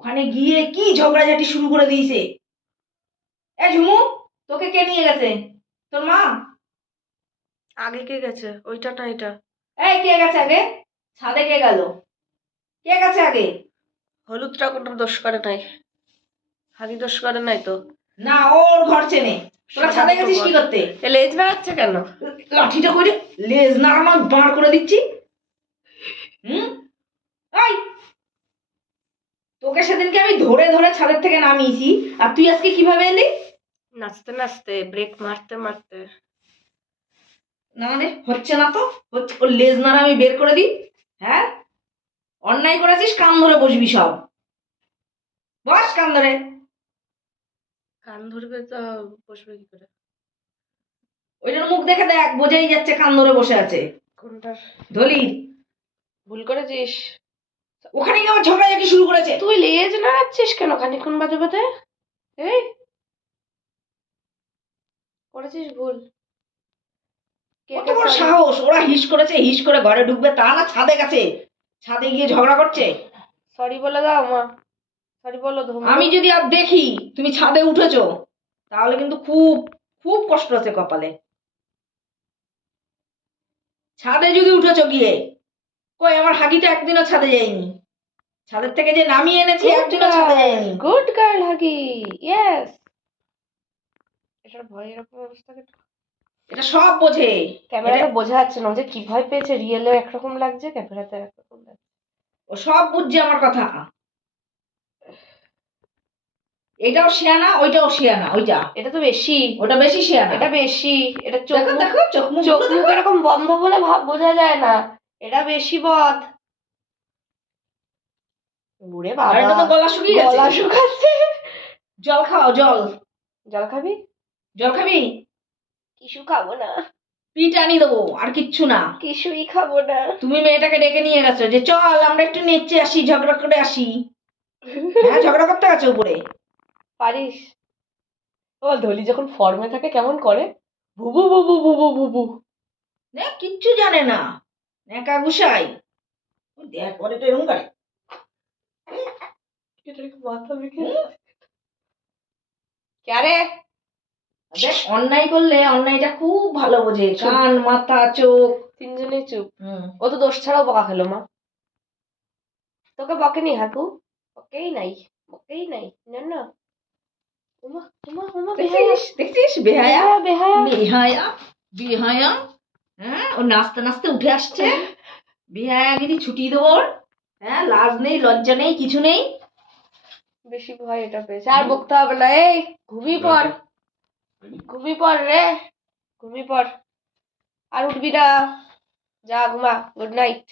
ওখানে গিয়ে কি ঝগড়াঝাটি শুরু করে দিয়েছে। এ ঝুমু, তোকে কে নিয়ে গেছে? তোর মা? আগে কে গেছে? ওইটা না এটা? এই কে গেছে আগে? ছাদে কে গেল? কে গেছে আগে? হলুদটা কোনো দোষ করে নাই, হানি দোষ করে নাই তো। না, ওর ঘর চেনে। তোরা ছাদে গেছিস কি করতে? এ লেজ নাড়াচ্ছে কেন? লাঠিটা করে লেজ নাড়ানো বার করে দিচ্ছি। এই, তোকে সেদিনকে আমি ধরে ধরে ছাদের থেকে নামিয়েছি, আর তুই আজকে কিভাবে এলি? নাচতে নাচতে, ব্রেক মারতে মারতে। না মানে হচ্ছে না তো, হচ্ছে ওর লেজ নাড়া আমি বের করে দিই? হ্যাঁ, অন্যায় করেছিস, কান ধরে বসবি সব। বস কান ধরে। কান ধরবে তো বসবে কি করে? ওইটার মুখ দেখে দেখ, বোঝাই যাচ্ছে কান ধরে বসে আছে। কোনটার? ধলি ভুল করেছিস। ওখানে গিয়ে আবার ঝগড়াঝাটি শুরু করেছে। তুই লেজ নাড়াচ্ছিস কেন খানিক্ষণ বাদে বাদে? এই, করেছিস ভুল। কত বড় সাহস, ওরা হিস করেছে, হিস করে ঘরে ঢুকবে, তা না ছাদে গেছে, ছাদে গিয়ে ঝগড়া করছে। সরি বলে দাও মা, সরি বলো। আমি যদি আর দেখি তুমি ছাদে উঠেছো, তাহলে কিন্তু খুব খুব কষ্ট আছে কপালে। ছাদে যদি উঠেছো গিয়ে, কই আমার হাগিটা একদিনও ছাদে যায়নি। ছাদের থেকে যে নামিয়ে এনেছি একদিনও ছাদে যায়নি। Good girl Huggy, yes. এটার ভয় এরকম অবস্থা কেন? এটা সব বোঝে। ক্যামেরাতে বোঝা যাচ্ছে না যে কি ভয় পেয়েছে, রিয়েলে একরকম লাগছে, ক্যামেরাতে একরকম লাগছে। ও সব বুঝছে আমার কথা। এটাও শিয়ানা, ওইটাও শিয়ানা। ওইটা এটা তো বেশি, ওটা বেশি শিয়ানা। এটা বেশি। এটা চোখ দেখো দেখো, চোখ মুখ এরকম বন্ধ বলে ভাব বোঝা যায় না। এটা বেশি বদ। ওরে বাবা, এটা তো গলা শুকিয়ে গেছে। গলা শুকাচ্ছে। জল খাও, জল। জল খাবি? জল খাবি? কিছু খাবো না। পিঠ আনিয়ে দেবো, আর কিচ্ছু না। কিছুই খাবো না। তুমি মেয়েটাকে ডেকে নিয়ে গেছো যে চল আমরা একটু নেচে আসি, ঝগড়া করে আসি। হ্যাঁ, ঝগড়া করতে গেছো উপরে। পারিস? ও ধলি যখন ফর্মে থাকে কেমন করে, বুবু বুবু বুবু বুবু। না, কিচ্ছু জানে না, নেকা গুসাই। দেখ পরে তো এরকম করে। মাথা মেখে ক্যারে। দেখ, অন্যায় করলে অন্যায়টা খুব ভালো বোঝে, কান মাথা চোখ তিনজনেই চুপ। ও তো দোষ ছাড়াও বকা খেলো মা। তোকে বকেনি হাকু? বকেই নাই, বকেই নাই। না না। ওমা ওমা ওমা, দেখছিস দেখছিস, বেহায়া বেহায়া। বেহায়া বেহায়া। হ্যাঁ, ও নাচতে নাচতে উঠে আসছে। বেহায়াগিরি ছুটিয়ে দেবো ওর। হ্যাঁ, লাজ নেই, লজ্জা নেই, কিছু নেই। বেশি ভয় এটা পেয়েছে, আর বকতে হবে না। এই ঘুমিয়ে পড়, ঘুমিয়ে পড় রে, ঘুমিয়ে পড়। আর উঠবি না, যা ঘুমা। Good night.